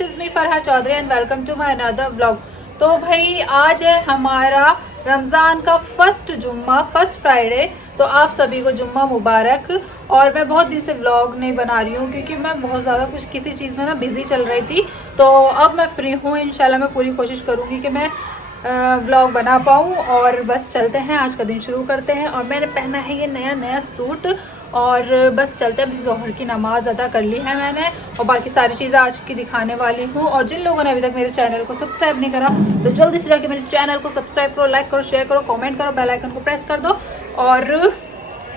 This is me Farha Chaudhry and welcome to my another vlog. तो भाई आज है हमारा रमज़ान का फर्स्ट जुम्मा, फर्स्ट फ्राइडे। तो आप सभी को जुम्मा मुबारक। और मैं बहुत दिन से व्लॉग नहीं बना रही हूँ क्योंकि मैं बहुत ज़्यादा कुछ किसी चीज़ में ना बिज़ी चल रही थी। तो अब मैं फ्री हूँ, इंशाल्लाह मैं पूरी कोशिश करूँगी कि मैं व्लॉग बना पाऊँ। और बस चलते हैं, आज का दिन शुरू करते हैं। और मैंने पहना है ये नया सूट और बस चलते हैं। ज़ोहर की नमाज़ अदा कर ली है मैंने और बाकी सारी चीज़ें आज की दिखाने वाली हूँ। और जिन लोगों ने अभी तक मेरे चैनल को सब्सक्राइब नहीं करा तो जल्दी से जाके मेरे चैनल को सब्सक्राइब करो, लाइक करो, शेयर करो, कमेंट करो, बेल आइकन को प्रेस कर दो। और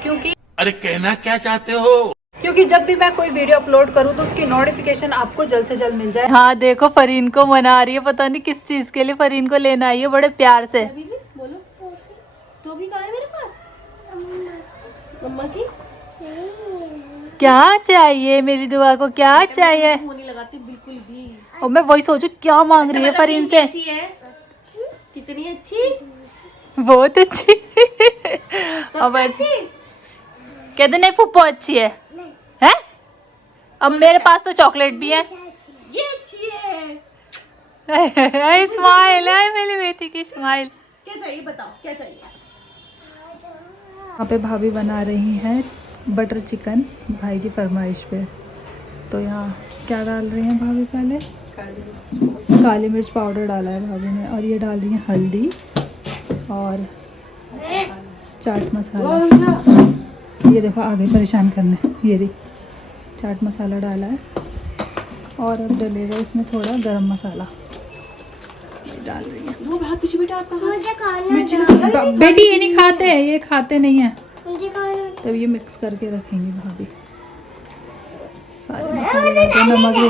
क्योंकि अरे कहना क्या चाहते हो? क्योंकि जब भी मैं कोई वीडियो अपलोड करूँ तो उसकी नोटिफिकेशन आपको जल्द से जल्द मिल जाए। हाँ देखो फरीन को मना रही है, पता नहीं किस चीज़ के लिए फरीन को लेना आई है बड़े प्यार से। बोलो तो भी कहाँ है मेरे पास? मम्मा की क्या चाहिए मेरी दुआ को, क्या चाहिए? मुंह नहीं लगाती बिल्कुल भी। और मैं वही सोचू क्या मांग रही है फरीन से। कैसी है? कितनी अच्छी? बहुत अच्छी। अब अच्छी? कहते नहीं फुप्पो अच्छी है, हैं? अब मेरे पास तो चॉकलेट भी है। ये अच्छी है। स्माइल है मेरी बेटी की, स्माइल। क्या चाहिए बताओ, क्या चाहिए? यहाँ पे भाभी बना रही हैं बटर चिकन भाई की फरमाइश पे। तो यहाँ क्या डाल रही हैं भाभी? पहले काली मिर्च पाउडर डाला है भाभी ने और ये डाल रही है हल्दी और चाट मसाला। ये देखो आगे परेशान करने, ये रही चाट मसाला डाला है और अब डलेगा इसमें थोड़ा गरम मसाला डाल रही है। वो भाग कुछ बेटा आपका बेटी ये नहीं खाते, ये खाते नहीं है। तब ये मिक्स करके रखेंगे भाभी सारे मसाले। नमक भी,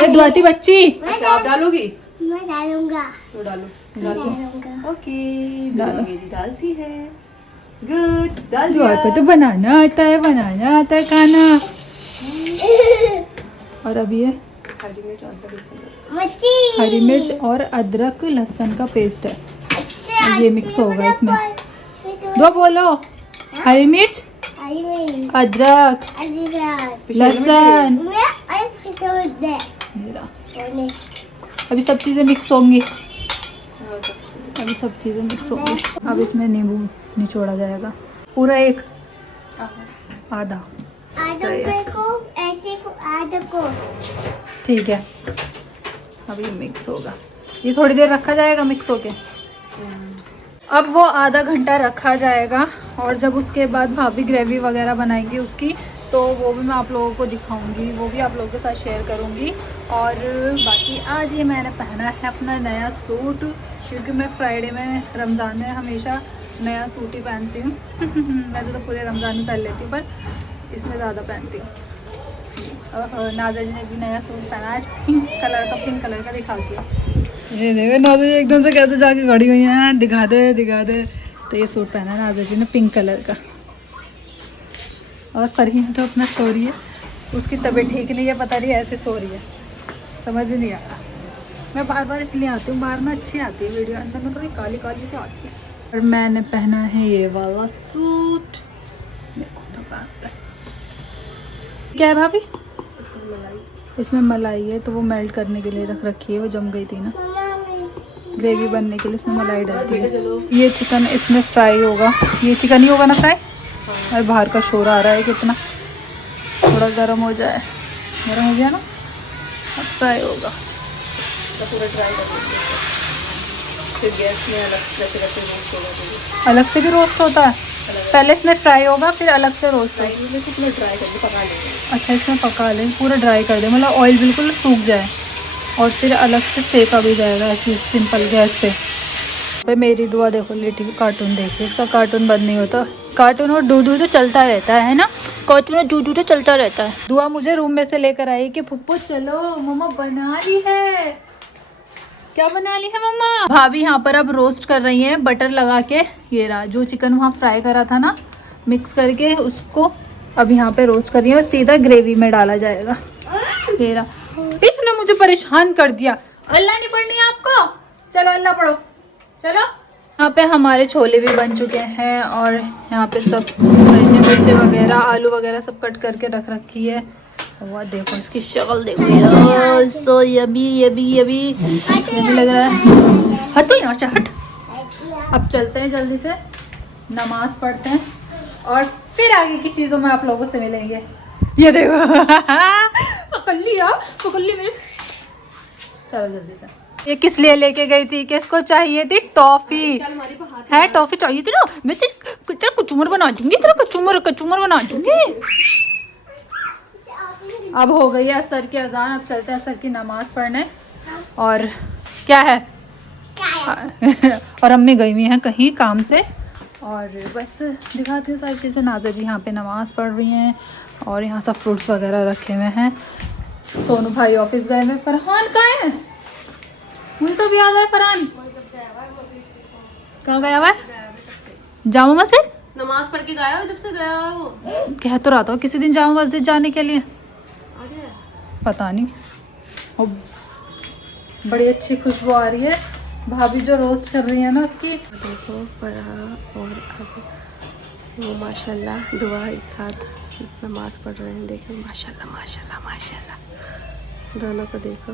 ये दुआती बच्ची। अच्छा आप डालोगी? मैं डालूंगा। तो डालो। ओके डालो। मेरी डालती है। गुड डाल दुआ दिया। को तो बनाना आता है, बनाना आता है खाना। और अब ये हरी मिर्च अदरक लहसुन। मच्छी। हरी मिर्च और अदरक लहसुन का पेस्ट है, अच्छा, ये मिक्स होगा इसमें। तो दो बोलो, हरी मिर्च, आई में अदरक, अदरक लहसुन। आई फिर दे मेरा सोने अभी सब चीज़ें मिक्स होंगी, अभी सब चीज़ें मिक्स होंगी। अब इसमें नींबू निचोड़ा जाएगा, पूरा एक आधा। आदम को ऐसे को आदम को ठीक है, अब ये मिक्स होगा, ये थोड़ी देर रखा जाएगा मिक्स होके। अब वो आधा घंटा रखा जाएगा और जब उसके बाद भाभी ग्रेवी वगैरह बनाएंगी उसकी, तो वो भी मैं आप लोगों को दिखाऊंगी, वो भी आप लोगों के साथ शेयर करूंगी। और बाकी आज ये मैंने पहना है अपना नया सूट, क्योंकि मैं फ्राइडे में रमज़ान में हमेशा नया सूट ही पहनती हूँ। वैसे तो पूरे रमज़ान में पहन लेती हूँ पर इसमें ज़्यादा पहनती हूँ। नाज़ा जी ने भी नया सूट पहना, आज पिंक कलर का दिखाती हूँ। ये देखो नाज़ा जी एकदम से कैसे जाके खड़ी हुई हैं, दिखा दे। तो ये सूट पहना है नाज़ा जी ने पिंक कलर का। और फरहीन तो अपना सो रही है, उसकी तबीयत ठीक नहीं है, पता नहीं ऐसे सो रही है, समझ नहीं आ रहा। मैं बार इसलिए आती हूँ, बाहर में अच्छी आती है वीडियो, अंदर में थोड़ी काली से आती है। और मैंने पहना है ये वाला सूट, देखो तो पास है। क्या है भाभी? इसमें मलाई है, तो वो मेल्ट करने के लिए रख रखी है, वो जम गई थी ना, ग्रेवी बनने के लिए इसमें मलाई डालती है। ये चिकन इसमें फ्राई होगा, ये चिकन ही होगा ना फ्राई। और बाहर का शोर आ रहा है कितना, थोड़ा गर्म हो जाए, गर्म हो गया ना, अब फ्राई होगा। पूरा ड्राई कर देंगे, फिर गैस में अलग से रोस्ट होगा। अलग से भी रोस्ट होता है? पहले इसमें फ्राई होगा फिर अलग से रोस्ट होगा? पूरा ड्राई करके पका लेंगे। अच्छा इसमें पका लें, पूरा ड्राई कर दें, मतलब ऑयल बिल्कुल सूख जाए और फिर अलग से सेका भी जाएगा ऐसी सिंपल गैस पे। भाई मेरी दुआ देखो, लेटी कार्टून देख रही, इसका कार्टून बंद नहीं होता। कार्टून और डूडू तो चलता रहता है ना, कार्टून और डूडू तो चलता रहता है। दुआ मुझे रूम में से लेकर आई कि पुप्पो चलो मम्मा बना ली है। क्या बना ली है मम्मा? भाभी यहाँ पर अब रोस्ट कर रही हैं बटर लगा के। ये रहा जो चिकन वहाँ फ्राई करा था ना, मिक्स करके उसको अब यहाँ पे रोस्ट कर रही है और सीधा ग्रेवी में डाला जाएगा। ये रहा, इसने मुझे परेशान कर दिया। अल्लाह नहीं पढ़नी आपको? चलो अल्लाह पढ़ो, चलो। यहाँ पे हमारे छोले भी बन चुके हैं और यहाँ पे सब मिर्ची वगैरह आलू वगैरह सब कट करके रख रखी है। वाह देखो इसकी शक्ल देखो यार, तो ये भी लग रहा है। हट तो यहाँ से हट। अब चलते हैं जल्दी से, नमाज पढ़ते हैं और फिर आगे की चीज़ों में आप लोगों से मिलेंगे। ये देखो पकड़ ली मेरी। चलो जल्दी से। ये किस लिए लेके गई थी? किसको चाहिए थी? टॉफी है, टॉफी चाहिए थी ना। मैं तेरा कचूमर बना दूंगी, तेरा कचूमर बना दूंगी। अब हो गई है असर की अजान, अब चलते हैं असर की नमाज पढ़ने। और क्या है और अम्मी गई हुई हैं कहीं काम से, और बस दिखाती हूँ सारी चीज़ें। नाज़ा जी यहाँ पे नमाज़ पढ़ रही हैं और यहाँ सब फ्रूट्स वगैरह रखे हुए हैं। सोनू भाई ऑफिस गए हुए। फरहान कहाँ है? मुझे तो भी याद है फरहान कहाँ गया हुआ है? जामा मस्जिद नमाज पढ़ के गया जब से गया वो। कह तो रहा था किसी दिन जामा मस्जिद जाने के लिए, पता नहीं। और बड़ी अच्छी खुशबू आ रही है, भाभी जो रोस्ट कर रही है ना उसकी। देखो फरहा और अब वो माशाल्लाह दुआ एक साथ नमाज पढ़ रहे हैं। देखो माशाल्लाह माशाल्लाह माशाल्लाह दोनों को देखो।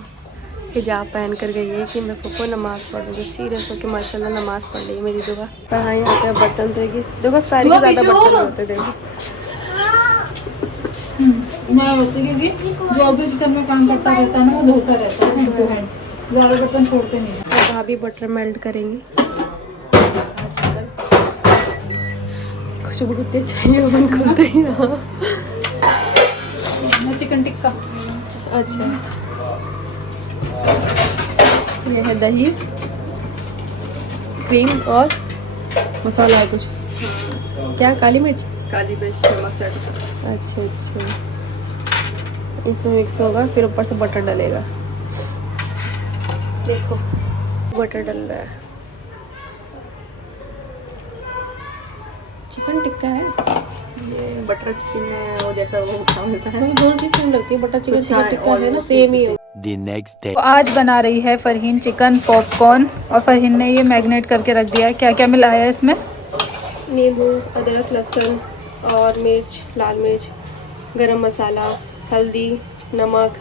हिजाब पहन कर गई है कि मैं पप्पो नमाज पढ़ रही हूँ, सीरियस हो कि माशाल्लाह नमाज पढ़ रही है मेरी दुआ। फरहा यहाँ पे बर्तन धोएगी। देखो सारी से ज़्यादा बर्तन होते देखो। क्योंकि जो भी किचन में काम करता रहता है ना वो धोता रहता है हैंड टू हैंड, ज़्यादा बर्तन छोड़ते नहीं। और भाभी बटर मेल्ट करेंगी आजकल। खुशबू कितनी चाहिए ओवन खुलते ही रहा। चिकन टिक्का। अच्छा ये है दही, क्रीम और मसाला है कुछ। क्या काली मिर्च नमक चाट। अच्छा अच्छा इसमें मिक्स होगा, फिर ऊपर से बटर डलेगा। देखो बटर डल रहा है। चिकन टिक्का है ये बटर चिकन है, वो जैसा वो होता है। दोनों चीज़ सेम लगती है, बटर चिकन चिकन टिक्का है ना, सेम ही हो। The next day. तो आज बना रही है फरहीन चिकन पॉपकॉर्न, और फरहीन ने ये मैग्नेट करके रख दिया है। क्या क्या मिलाया है इसमें? नींबू, अदरक, लहसुन और मिर्च, लाल मिर्च, गरम मसाला, हल्दी, नमक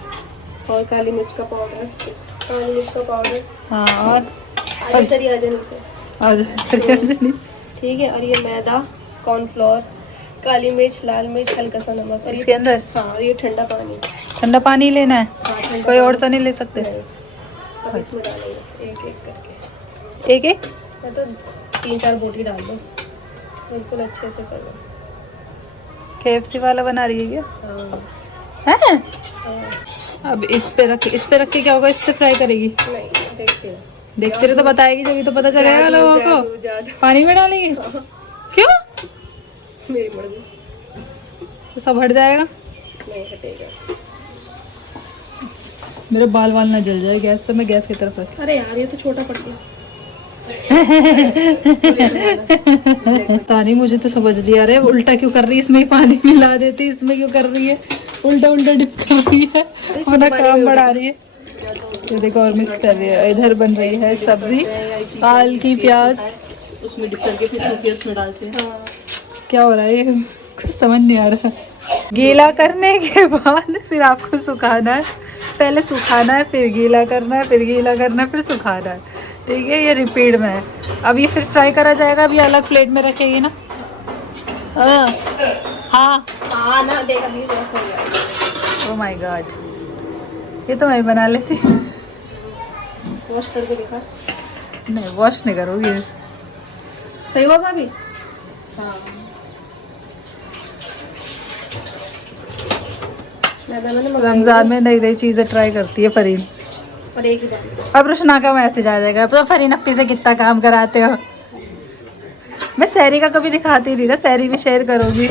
और काली मिर्च का पाउडर। हाँ और आधी तरी आ जाए नीचे। ठीक है। और ये मैदा, कॉर्नफ्लोर, काली मिर्च, लाल मिर्च, हल्का सा नमक। और इसके अंदर हाँ और ये ठंडा पानी। ठंडा पानी लेना है, हाँ ठंडा कोई और सा नहीं ले सकते? नहीं। अब इसमें डालेंगे एक एक करके। एक एक मैं तो 3-4 बोटी डाल दो, बिल्कुल अच्छे से कर लो। KFC वाला बना रही है हाँ क्या है? हाँ। अब इस पे रख के क्या होगा? इससे फ्राई करेगी? नहीं देखते हो। देखते रहे तो बताएगी, जब तो पता चलेगा लोगों को। जादू पानी में डालेगी? क्यों? मेरी मर्जी। तो सब हट जाएगा। नहीं हटेगा। मेरे बाल ना जल जाए गैस पे, मैं गैस की तरफ रख। अरे यार ये तो छोटा पड़ गया। पता नहीं, मुझे तो समझ नहीं आ रहा है उल्टा क्यों कर रही है। इसमें ही पानी मिला देती, इसमें क्यों कर रही है? उल्टा डिप कर रही है, अपना काम बढ़ा रही है। ये देखो और मिक्स कर रही है। इधर बन रही है सब्जी, आल की प्याज, उसमें डिप करके फिर सूखी उसमें डालते हैं। क्या हो रहा है ये कुछ समझ नहीं आ रहा। गीला करने के बाद फिर आपको सुखाना है। पहले सुखाना है, फिर गीला करना है, फिर गीला करना है, फिर सुखाना है। ठीक है, ये रिपीट में है। अब ये फिर फ्राई करा जाएगा। अभी अलग प्लेट में रखेगी ना? हाँ हाँ ना देख अभी कैसा हो गया। ओह माय गॉड, ये तो मैं बना लेती। वॉश करके देखा? नहीं वॉश नहीं करोगी। सही हुआ भाभी? हाँ रमजान में नई नई चीज़ें ट्राई करती है फरीन। और एक ही बात। अब रोशना का मैसेज आ जाएगा, अब तो फरीन अपनी से कितना काम कराते हो। मैं सहरी का कभी दिखाती नहीं ना, सहरी भी शेयर करोगी।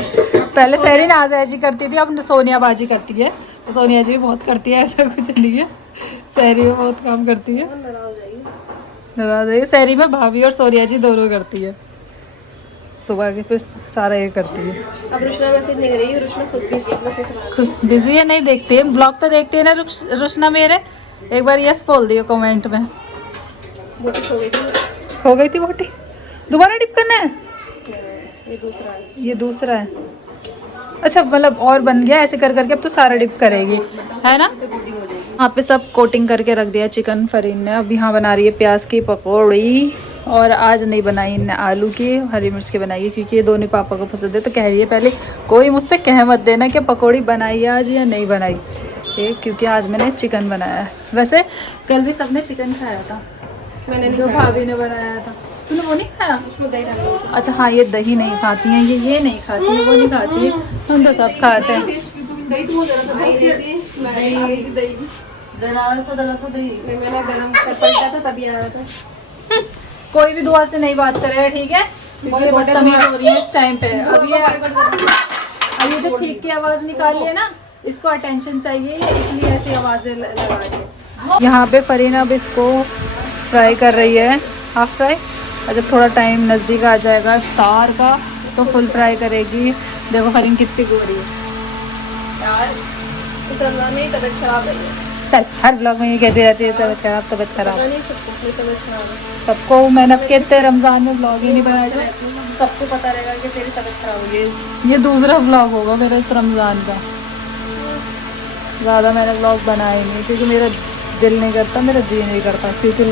पहले सहरी नाज़ा जी करती थी, अब सोनिया बाजी करती है। तो सोनिया जी भी बहुत करती है, ऐसा कुछ नहीं है। सहरी में बहुत काम करती है। नाराज है सहरी में, भाभी और सोनिया जी दोनों करती है। सुबह के फिर सारा ये करती है। अब रुशना मैसेज नहीं करेगी, रुशना खुद भी बिजी है, नहीं देखती है ब्लॉग तो देखती है ना रुशना मेरे। एक बार यस बोल दियो कमेंट में। बोटी हो गई थी। हो गई थी बोटी। दोबारा डिप करना है? ये दूसरा है। ये दूसरा है। अच्छा मतलब और बन गया ऐसे कर करके, अब तो सारा डिप करेगी है ना। यहाँ पे सब कोटिंग करके रख दिया चिकन फरीन ने। अब यहाँ बना रही है प्याज की पकौड़ी, और आज नहीं बनाई इनने आलू की, हरी मिर्च की बनाई है क्योंकि ये दोनों पापा को पसंद है। तो कह रही है पहले कोई मुझसे कह मत देना कि पकौड़ी बनाई है आज या नहीं बनाई, ठीक, क्योंकि आज मैंने चिकन बनाया है। वैसे कल भी सबने चिकन खाया था, मैंने जो भाभी ने बनाया था। तूने वो नहीं खाया? अच्छा हाँ, ये दही नहीं खाती हैं, ये नहीं खाती है, वो नहीं खाती है, हम तो सब खाते हैं। मैंने गरम कर पलटा था तभी आया था। कोई भी दुआ से नहीं बात करे, ठीक है, क्योंकि बदतमीज हो रही है इस टाइम पे। अब ये जो छींक की आवाज निकाली है ना, इसको अटेंशन चाहिए, इसलिए ऐसी आवाजें लगा रही है। यहाँ पे फरीना अब इसको फ्राई कर रही है, हाफ फ्राई। और जब थोड़ा टाइम नज़दीक आ जाएगा इफ्तार का तो फुल फ्राई करेगी। देखो फरीन कितनी गोरी है यार, इस रमजान में तबीयत खराब रही है। चल, हर ब्लॉग में ये कहती रहती है तबीयत खराब तबीयत खराब। पता नहीं सबको तबीयत खराब है। सबको मैंने अब कहते रमज़ान में ब्लॉग ही नहीं बनाया था, सबको पता रहेगा कि तेरी तबीयत खराब हो गई। ये दूसरा ब्लॉग होगा मेरा इस रमज़ान का। ज़्यादा मैंने ब्लॉग बनाया ही नहीं क्योंकि मेरा दिल नहीं करता, मेरा जी नहीं करता, क्योंकि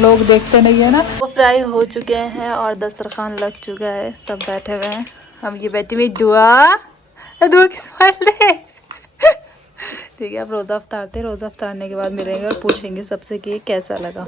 लोग देखते नहीं है ना। वो फ्राई हो चुके हैं और दस्तरखान लग चुका है, सब बैठे हुए हैं। हम ये बैठी हुई दुआ किस वाले ठीक है, अब रोज़ा अफ्तारते, रोज़ा अफ्तारने के बाद मिलेंगे और पूछेंगे सबसे कि कैसा लगा।